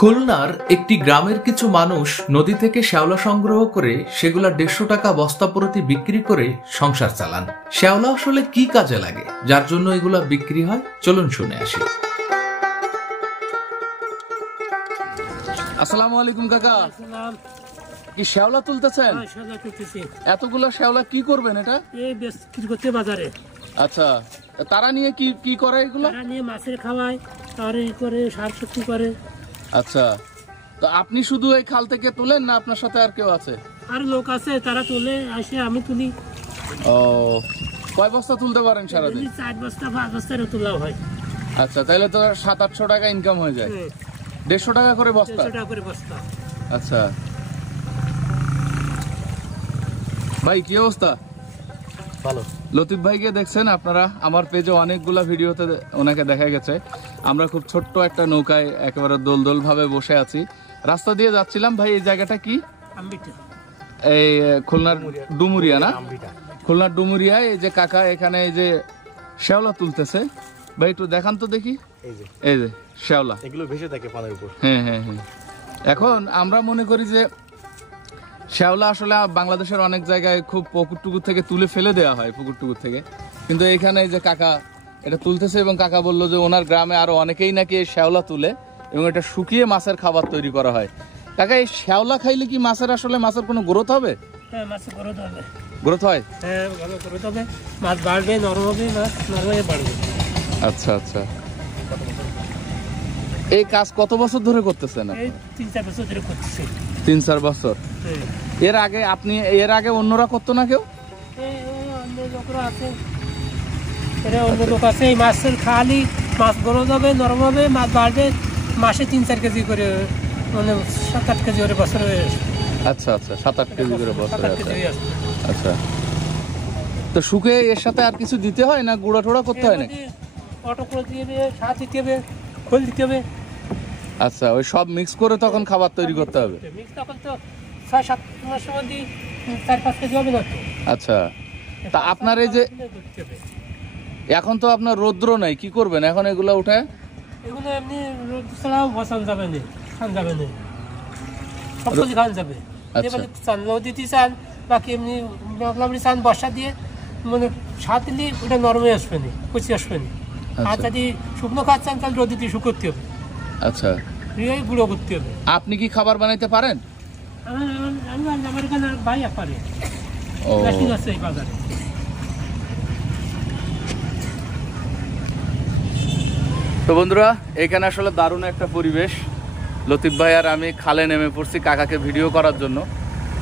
খুলনার একটি গ্রামের কিছু মানুষ নদী থেকে শ্যাওলা সংগ্রহ করে সেগুলা 150 টাকা বস্তা প্রতি বিক্রি করে সংসার চালান। শ্যাওলা আসলে কি কাজে লাগে যার জন্য এগুলা বিক্রি হয়, চলুন শুনে আসি। আসসালামু আলাইকুম কাকা। কি শ্যাওলা তুলতেছেন? এতগুলো শ্যাওলা কি করবেন? এটা বিক্রি করতে বাজারে। আচ্ছা, তারা নিয়ে কি কি করে? এগুলো তারা নিয়ে মাছের খাওয়ায়, আর এই করে সার শক্তি করে। আচ্ছা, তো আপনি শুধু এই খাল থেকে তুলেন না আপনার সাথে আর কেউ আছে? আর লোক আছে, তারা তুলে আসে, আমি তুলি। ও, কয় বস্তা তুলতে পারেন সারাদিন? 4 বস্তা 5 বস্তার তোলা হয়। আচ্ছা, তাহলে তো 700-800 টাকা ইনকাম হয়ে যায়। 150 টাকা করে বস্তা? 150 টাকা করে বস্তা। আচ্ছা ভাই, কি অবস্থা? ভালো। লতিফ ভাইকে দেখছেন আপনারা, আমার পেজে অনেকগুলা ভিডিওতে ওনাকে দেখা গেছে। আমরা খুব ছোট্ট একটা নৌকায় একেবারে দোলদোল ভাবে বসে আছি, রাস্তা দিয়ে যাচ্ছিলাম। ভাই, এই জায়গাটা কি? এই খুলনার ডুমুরিয়া না? খুলনার ডুমুরিয়া। এই যে কাকা এখানে এই যে শ্যাওলা তুলতেছে, ভাই একটু দেখান তো দেখি। এই যে শ্যাওলা, এগুলো ভেসে থাকে পানির উপর। হ্যাঁ হ্যাঁ হ্যাঁ। এখন আমরা মনে করি যে শ্যাওলা আসলে বাংলাদেশের অনেক জায়গায় খুব পুকুর টুকুর থেকে তুলে ফেলে দেওয়া হয়, পুকুর টুকুর থেকে। কিন্তু এখানে যে কাকা এটা তুলতেছে, এবং কাকা বললো যে ওনার গ্রামে আরো অনেকেই নাকি এই শ্যাওলা তুলে এবং এটা শুকিয়ে মাছের খাবার তৈরি করা হয়। কাকা, এই শ্যাওলা খাইলে কি মাছের আসলে মাছের কোনো গ্রোথ হবে? হ্যাঁ, মাছের গ্রোথ হবে। গ্রোথ হয়? হ্যাঁ, ভালো গ্রোথ হবে, মাছ বাড়বে, নরম হবে, মাছ নরম হয়ে বাড়বে। আচ্ছা আচ্ছা। এই কাজ কত বছর ধরে করতেছেন? এই 3-4 বছর ধরে করতেছি। 3-4 বছর। এর আগে অন্যরা করতো না কেউ? অন্য লোকরা আছে, এরা অন্য লোক আছে। এই মাছের খালি মাছ গ্রোথ হবে, নরম হবে, মাছ বাড়বে, মাসে 3-4 কেজি করে, মানে 7-8 কেজি করে বছর হয়ে আসে। আচ্ছা আচ্ছা, 7-8 কেজি করে বছর। আচ্ছা, তো শুকিয়ে এর সাথে আর কিছু দিতে হয় না? গুঁড়া টোড়া করতে হয় না? অটো করে দিয়ে হবে, সার দিতে হবে, খোল দিতে হবে। আচ্ছা, ওই সব মিক্স করে তখন খাবার তৈরি করতে হবে? মিক্স তখন তো 6-7 মাস সময় দিই, 4-5 কেজি হবে না তো। আচ্ছা, তা আপনার এই যে এখন তো আপনার রৌদ্র নাই, কি করবেন এখন এগুলো উঠে? এগুলো এমনি রোদ ছাড়াও বসানো যাবে না, খান যাবে না, সব কিছু খান যাবে। চান নদীতে চান, বাকি এমনি মেঘলাবড়ি চান, বর্ষা দিয়ে মানে সার দিলে ওটা নরমে আসবে না, কুচি আসবে না। আর যদি শুকনো খাওয়ার চান তাহলে রোদে দিয়ে শুকোতে হবে। আচ্ছা, গুঁড়ো করতে হবে। আপনি কি খাবার বানাইতে পারেন? আমার এখানে ভাই পারে, আছে এই বাজারে। তো বন্ধুরা, এখানে আসলে দারুণ একটা পরিবেশ। লতিফ ভাই আর আমি খালে নেমে পড়ছি কাকাকে ভিডিও করার জন্য।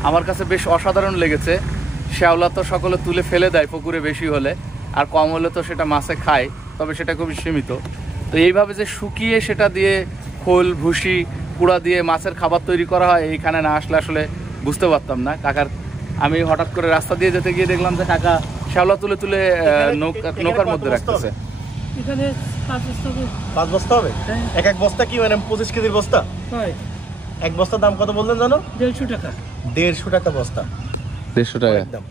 আমার কাছে বেশ অসাধারণ লেগেছে। শ্যাওলা তো সকলে তুলে ফেলে দেয় পুকুরে বেশি হলে, আর কম হলে তো সেটা মাছে খায়, তবে সেটা খুবই সীমিত। তো এইভাবে যে শুকিয়ে সেটা দিয়ে খোল ভুসি কুড়া দিয়ে মাছের খাবার তৈরি করা হয়, এইখানে না আসলে আসলে বুঝতে পারতাম না। কাকার আমি হঠাৎ করে রাস্তা দিয়ে যেতে গিয়ে দেখলাম যে কাকা শ্যাওলা তুলে তুলে নৌকার মধ্যে রাখতেছে। এখানে 5 বস্তা হবে। এক বস্তা কি মানে 25 কেজির বস্তা? এক বস্তার দাম কত বললেন জানো? 150 টাকা। 150 টাকা বস্তা। 150 টাকা একদম।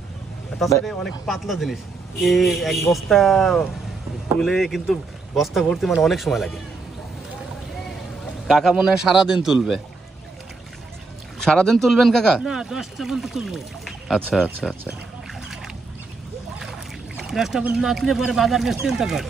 তাছাড়া অনেক পাতলা জিনিস, এই এক বস্তা তুলে কিন্তু বস্তা ভর্তি মানে অনেক সময় লাগে। কাকা মনে হয় সারাদিন তুলবে? সারাদিন তুলবেন কাকা? না, 10টা পর্যন্ত তুলবো। আচ্ছা আচ্ছা আচ্ছা। 10টা পর্যন্ত না তুলে পরে বাজার বেচতে যেতে পারে।